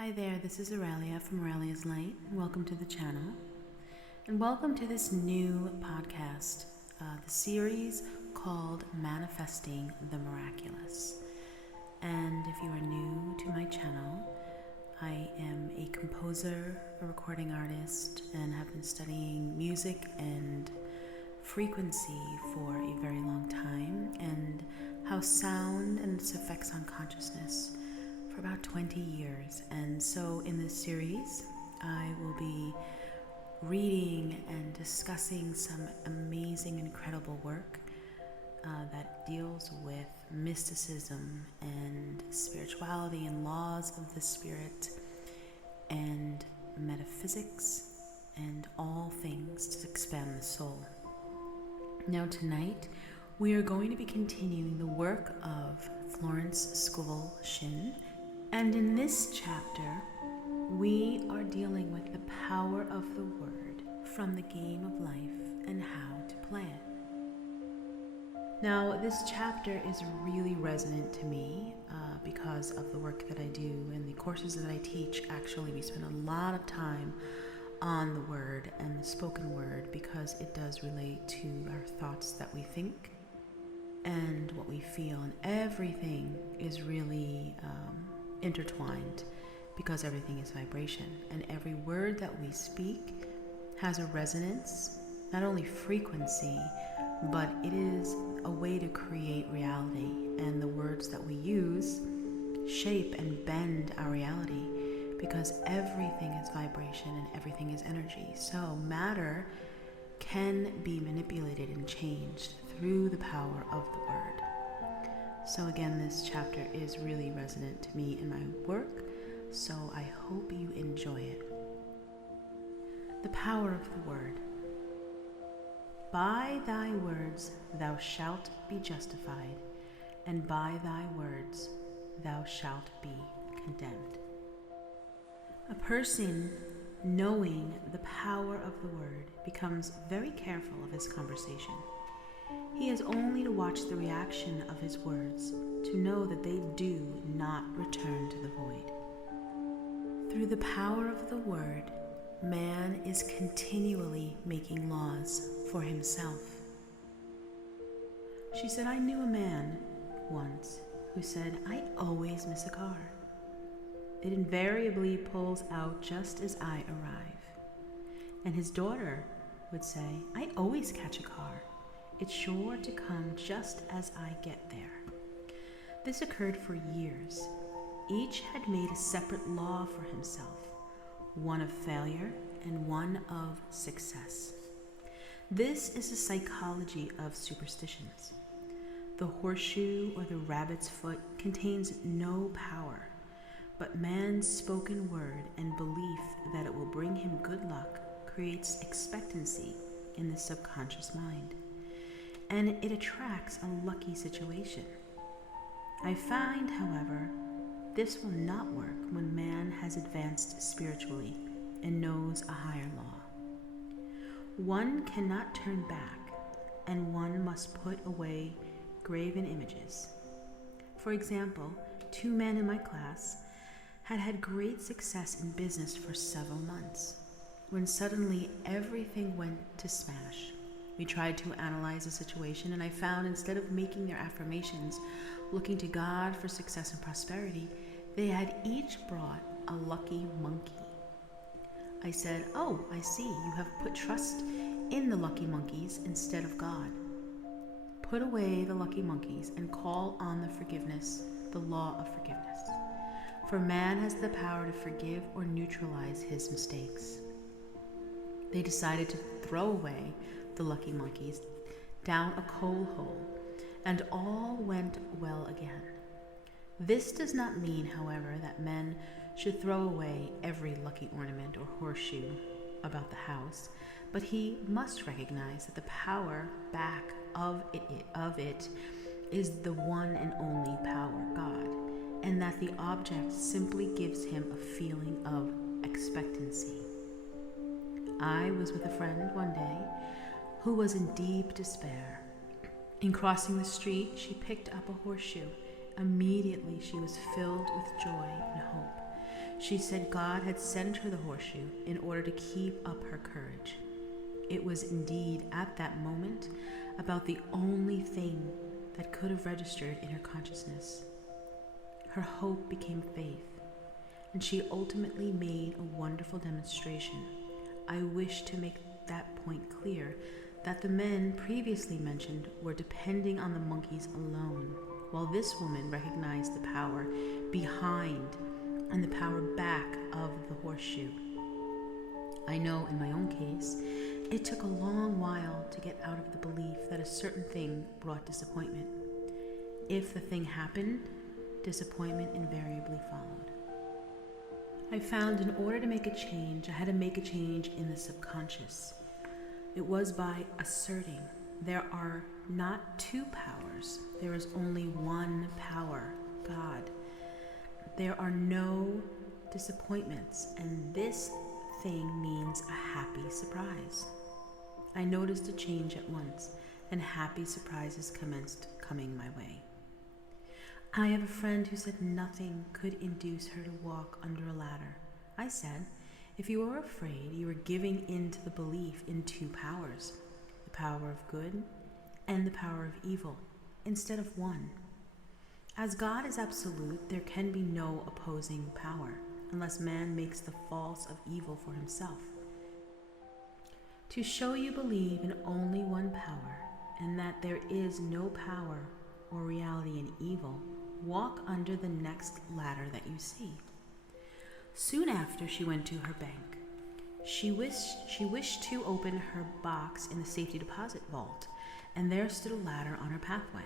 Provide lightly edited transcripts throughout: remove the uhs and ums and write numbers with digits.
Hi there, this is Aurelia from Aurelia's Light. Welcome to the channel. And welcome to this new podcast, the series called Manifesting the Miraculous. And if you are new to my channel, I am a composer, a recording artist, and have been studying music and frequency for a very long time, and how sound and its effects on consciousness for about 20 years. And so in this series, I will be reading and discussing some amazing, incredible work that deals with mysticism and spirituality and laws of the spirit and metaphysics and all things to expand the soul. Now tonight, we are going to be continuing the work of Florence Scovel Shinn. And in this chapter, we are dealing with the power of the word from the game of life and how to play it. Now, this chapter is really resonant to me because of the work that I do and the courses that I teach. Actually, we spend a lot of time on the word and the spoken word because it does relate to our thoughts that we think and what we feel, and everything is really intertwined because everything is vibration, and every word that we speak has a resonance, not only frequency, but it is a way to create reality, and the words that we use shape and bend our reality because everything is vibration and everything is energy. So matter can be manipulated and changed through the power of the word. So again, this chapter is really resonant to me in my work, so I hope you enjoy it. The power of the word. By thy words thou shalt be justified, and by thy words thou shalt be condemned. A person knowing the power of the word becomes very careful of his conversation. He has only to watch the reaction of his words to know that they do not return to the void. Through the power of the word, man is continually making laws for himself. She said, I knew a man once who said, I always miss a car. It invariably pulls out just as I arrive. And his daughter would say, I always catch a car. It's sure to come just as I get there. This occurred for years. Each had made a separate law for himself, one of failure and one of success. This is the psychology of superstitions. The horseshoe or the rabbit's foot contains no power, but man's spoken word and belief that it will bring him good luck creates expectancy in the subconscious mind, and it attracts a lucky situation. I find, however, this will not work when man has advanced spiritually and knows a higher law. One cannot turn back, and one must put away graven images. For example, 2 men in my class had great success in business for several months, when suddenly everything went to smash. We tried to analyze the situation, and I found instead of making their affirmations looking to God for success and prosperity, they had each brought a lucky monkey. I said, oh, I see, you have put trust in the lucky monkeys instead of God. Put away the lucky monkeys and call on the forgiveness, the law of forgiveness. For man has the power to forgive or neutralize his mistakes. They decided to throw away the lucky monkeys down a coal hole, and all went well again. This does not mean, however, that men should throw away every lucky ornament or horseshoe about the house, but he must recognize that the power back of it is the one and only power, God, and that the object simply gives him a feeling of expectancy. I was with a friend one day who was in deep despair. In crossing the street, she picked up a horseshoe. Immediately, she was filled with joy and hope. She said God had sent her the horseshoe in order to keep up her courage. It was indeed, at that moment, about the only thing that could have registered in her consciousness. Her hope became faith, and she ultimately made a wonderful demonstration. I wish to make that point clear, that the men previously mentioned were depending on the monkeys alone, while this woman recognized the power behind and the power back of the horseshoe. I know in my own case, it took a long while to get out of the belief that a certain thing brought disappointment. If the thing happened, disappointment invariably followed. I found in order to make a change, I had to make a change in the subconscious. It was by asserting there are not two powers, there is only one power, God. There are no disappointments, and this thing means a happy surprise. I noticed a change at once, and happy surprises commenced coming my way. I have a friend who said nothing could induce her to walk under a ladder. I said, if you are afraid, you are giving in to the belief in two powers, the power of good and the power of evil, instead of one. As God is absolute, there can be no opposing power, unless man makes the false of evil for himself. To show you believe in only one power, and that there is no power or reality in evil, walk under the next ladder that you see. Soon after, she went to her bank. She wished to open her box in the safety deposit vault, and there stood a ladder on her pathway.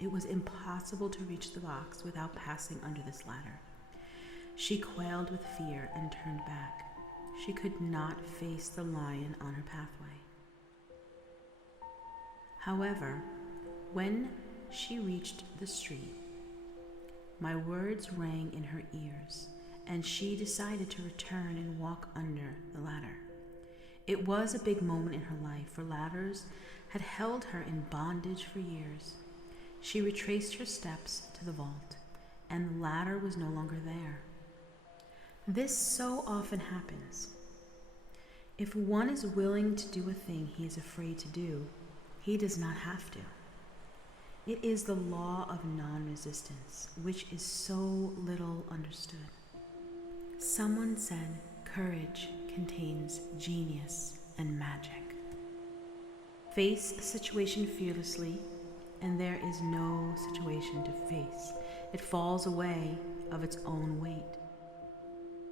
It was impossible to reach the box without passing under this ladder. She quailed with fear and turned back. She could not face the lion on her pathway. However, when she reached the street, my words rang in her ears, and she decided to return and walk under the ladder. It was a big moment in her life, for ladders had held her in bondage for years. She retraced her steps to the vault, and the ladder was no longer there. This so often happens. If one is willing to do a thing he is afraid to do, he does not have to. It is the law of non-resistance, which is so little understood. Someone said courage contains genius and magic. Face a situation fearlessly, and there is no situation to face. It falls away of its own weight.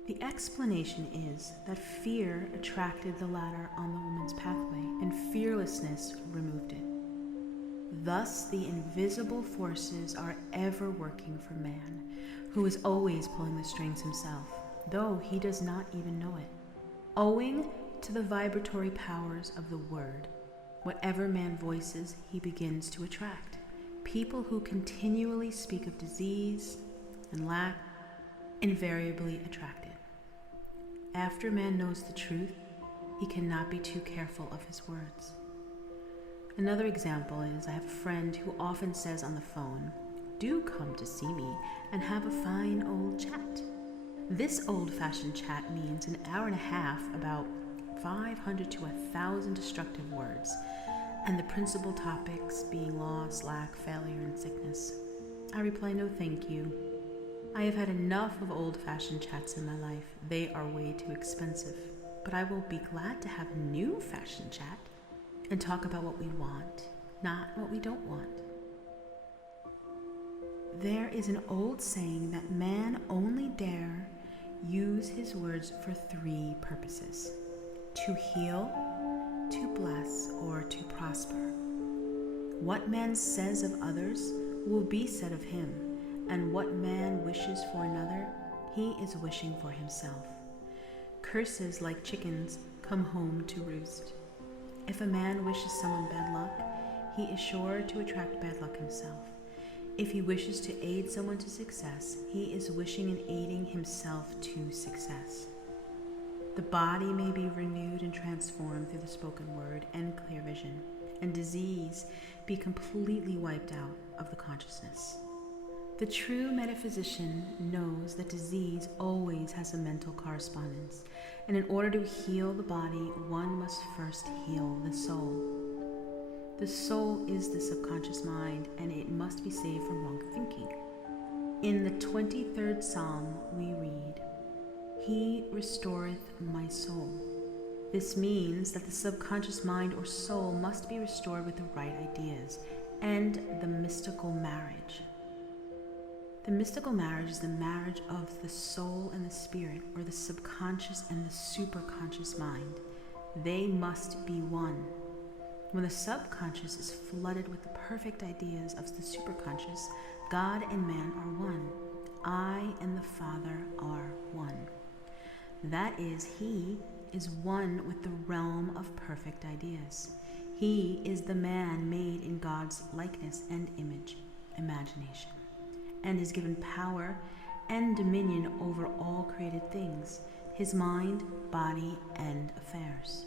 The explanation is that fear attracted the ladder on the woman's pathway, and fearlessness removed it. Thus, the invisible forces are ever working for man, who is always pulling the strings himself, though he does not even know it. Owing to the vibratory powers of the word, whatever man voices, he begins to attract. People who continually speak of disease and lack invariably attract it. After man knows the truth, he cannot be too careful of his words. Another example is, I have a friend who often says on the phone, "Do come to see me and have a fine old chat." This old-fashioned chat means an hour and a half, about 500 to 1,000 destructive words, and the principal topics being loss, lack, failure, and sickness. I reply, no thank you. I have had enough of old-fashioned chats in my life. They are way too expensive. But I will be glad to have a new-fashioned chat and talk about what we want, not what we don't want. There is an old saying that man only dare use his words for three purposes: to heal, to bless, or to prosper. What man says of others will be said of him, and what man wishes for another, he is wishing for himself. Curses, like chickens, come home to roost. If a man wishes someone bad luck, he is sure to attract bad luck himself. If he wishes to aid someone to success, he is wishing and aiding himself to success. The body may be renewed and transformed through the spoken word and clear vision, and disease be completely wiped out of the consciousness. The true metaphysician knows that disease always has a mental correspondence, and in order to heal the body, one must first heal the soul. The soul is the subconscious mind, and it must be saved from wrong thinking. In the 23rd Psalm we read, "He restoreth my soul." This means that the subconscious mind or soul must be restored with the right ideas and the mystical marriage. The mystical marriage is the marriage of the soul and the spirit, or the subconscious and the superconscious mind. They must be one. When the subconscious is flooded with the perfect ideas of the superconscious, God and man are one. I and the Father are one. That is, he is one with the realm of perfect ideas. He is the man made in God's likeness and image, imagination, and is given power and dominion over all created things, his mind, body, and affairs.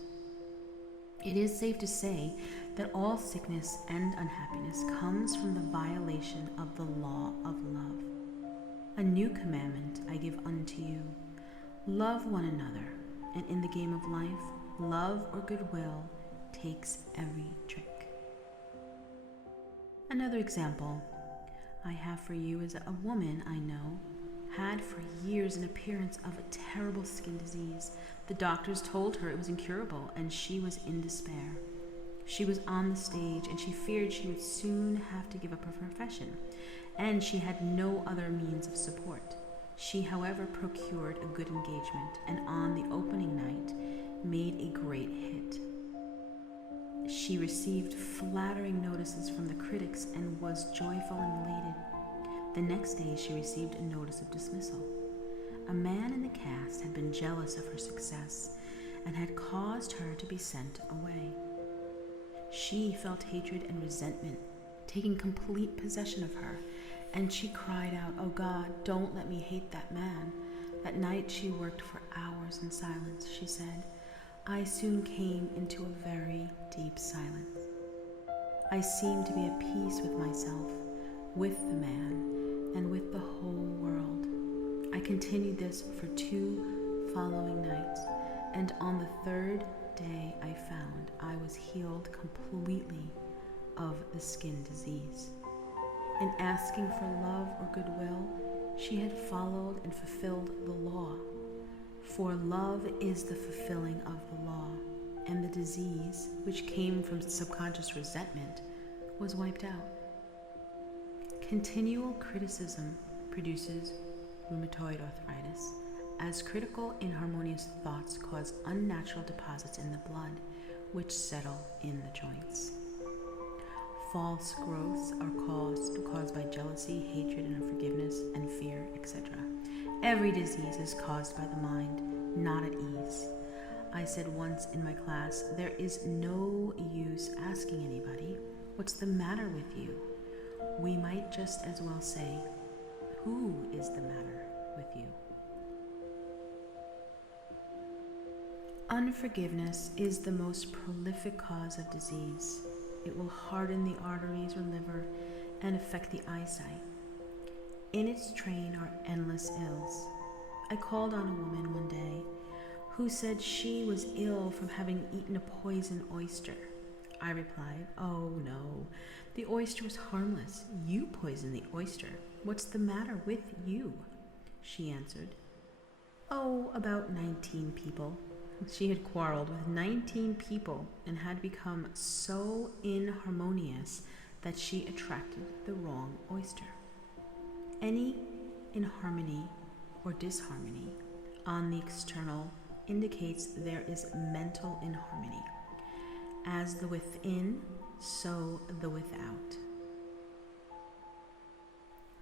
It is safe to say that all sickness and unhappiness comes from the violation of the law of love. A new commandment I give unto you: love one another, and in the game of life, love or goodwill takes every trick. Another example I have for you is a woman I know had for years an appearance of a terrible skin disease. The doctors told her it was incurable, and she was in despair. She was on the stage, and she feared she would soon have to give up her profession, and she had no other means of support. She, however, procured a good engagement, and on the opening night made a great hit. She received flattering notices from the critics and was joyful and elated. The next day she received a notice of dismissal. A man in the cast had been jealous of her success and had caused her to be sent away. She felt hatred and resentment taking complete possession of her, and she cried out, "Oh God, don't let me hate that man." That night she worked for hours in silence. She said, "I soon came into a very deep silence. I seemed to be at peace with myself, with the man, and with the whole world." I continued this for 2 following nights, and on the 3rd day I found I was healed completely of the skin disease. In asking for love or goodwill, she had followed and fulfilled the law. For love is the fulfilling of the law, and the disease, which came from subconscious resentment, was wiped out. Continual criticism produces rheumatoid arthritis, as critical, inharmonious thoughts cause unnatural deposits in the blood, which settle in the joints. False growths are caused by jealousy, hatred, and unforgiveness, and fear, etc. Every disease is caused by the mind, not at ease. I said once in my class, there is no use asking anybody, "What's the matter with you?" We might just as well say, "Who is the matter with you?" Unforgiveness is the most prolific cause of disease. It will harden the arteries or liver and affect the eyesight. In its train are endless ills. I called on a woman one day who said she was ill from having eaten a poison oyster. I replied, "Oh no, the oyster was harmless. You poisoned the oyster. What's the matter with you?" She answered, "Oh, about 19 people." She had quarreled with 19 people and had become so inharmonious that she attracted the wrong oyster. Any inharmony or disharmony on the external indicates there is mental inharmony. As the within, so the without.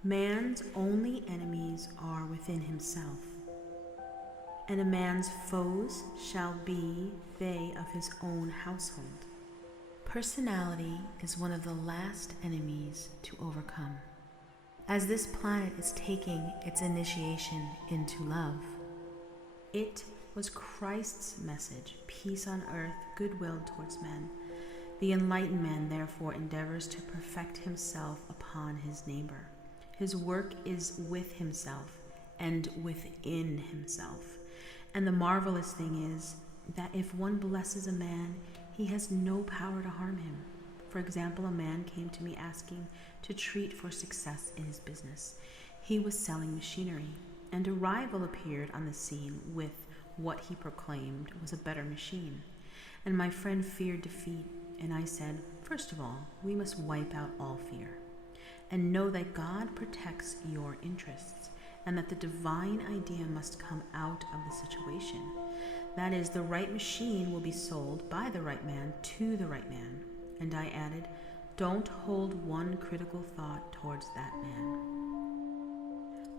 Man's only enemies are within himself, and a man's foes shall be they of his own household. Personality is one of the last enemies to overcome. As this planet is taking its initiation into love, it was Christ's message, peace on earth, goodwill towards men. The enlightened man therefore endeavors to perfect himself upon his neighbor. His work is with himself and within himself. And the marvelous thing is that if one blesses a man, he has no power to harm him. For example, a man came to me asking to treat for success in his business. He was selling machinery, and a rival appeared on the scene with what he proclaimed was a better machine. And my friend feared defeat, and I said, first of all, we must wipe out all fear, and know that God protects your interests, and that the divine idea must come out of the situation. That is, the right machine will be sold by the right man to the right man. And I added, don't hold one critical thought towards that man.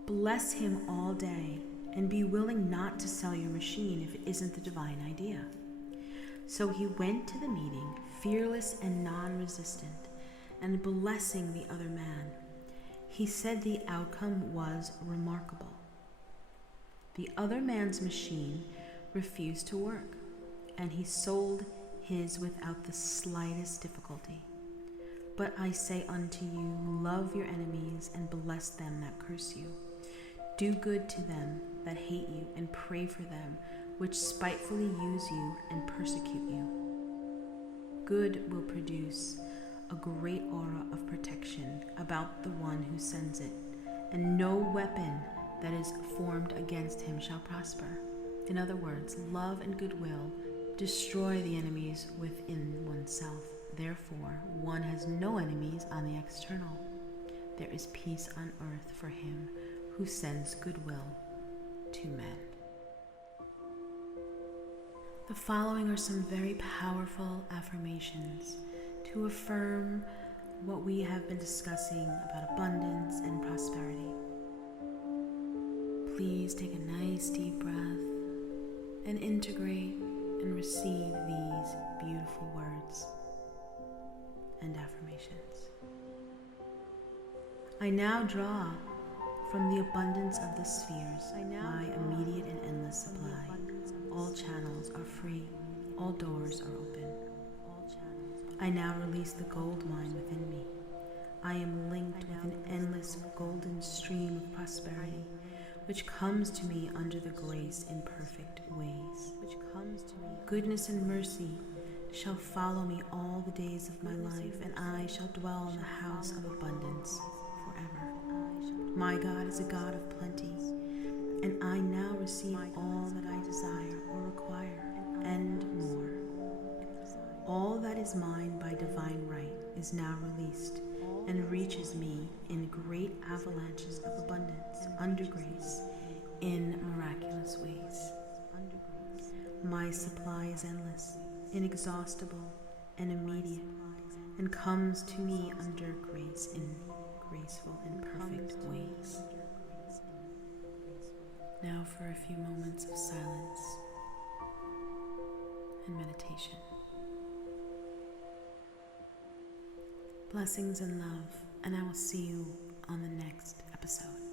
Bless him all day, and be willing not to sell your machine if it isn't the divine idea. So he went to the meeting, fearless and non-resistant, and blessing the other man. He said the outcome was remarkable. The other man's machine refused to work, and he sold his without the slightest difficulty. But I say unto you, love your enemies and bless them that curse you. Do good to them that hate you, and pray for them which spitefully use you and persecute you. Good will produce a great aura of protection about the one who sends it, and no weapon that is formed against him shall prosper. In other words, love and goodwill destroy the enemies within oneself. Therefore, one has no enemies on the external. There is peace on earth for him who sends goodwill to men. The following are some very powerful affirmations to affirm what we have been discussing about abundance and prosperity. Please take a nice deep breath and integrate and receive these beautiful words and affirmations. I now draw from the abundance of the spheres my immediate and endless supply. All channels are free, all doors are open. I now release the gold mine within me. I am linked with an endless golden stream of prosperity, which comes to me under the grace in perfect ways. Goodness and mercy shall follow me all the days of my life, and I shall dwell in the house of abundance forever. My God is a God of plenty, and I now receive all that I desire or require, and more. All that is mine by divine right is now released and reaches me in great avalanches of abundance, under grace, in miraculous ways. My supply is endless, inexhaustible, and immediate, and comes to me under grace in graceful and perfect ways. Now for a few moments of silence and meditation. Blessings and love, and I will see you on the next episode.